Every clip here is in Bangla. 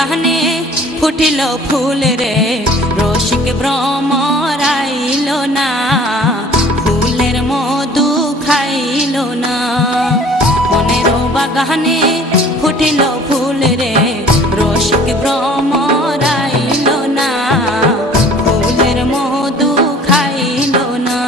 বাগানে ফুটিল ফুল রে রসিক ভ্রমরাইল না ফুলের মধু খাইল না মনের বাগানে ফুটিল ফুল রে রসিক ভ্রমরাইল না ফুলের মধু খাইল না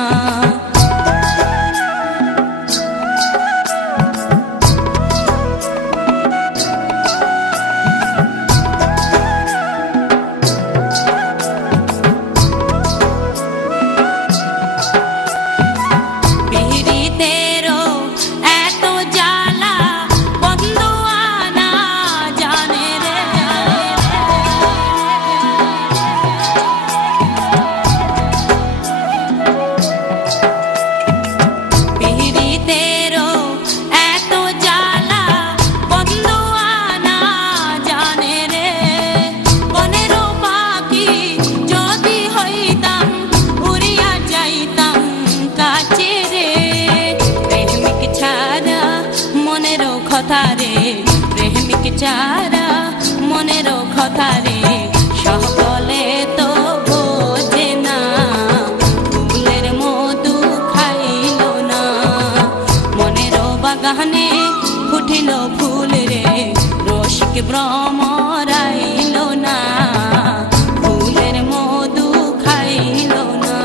প্রেমিক চারা মনের কথা রে সকলে তো বোঝে না ফুলের মধু খাইল না মনের বাগানে ফুটিল ফুল রে রসিক ভ্রমরাইল না ফুলের মধু খাইল না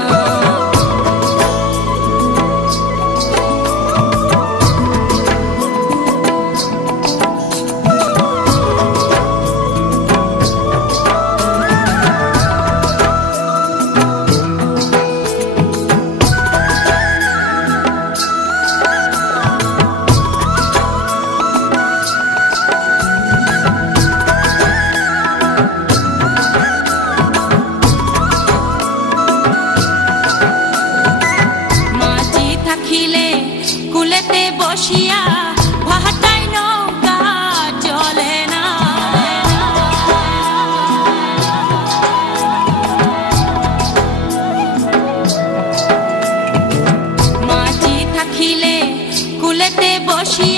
কুলেতে বসিয়া ভাটাই নৌকা চলে না মাঝি থাকিলে কুলেতে বসিয়া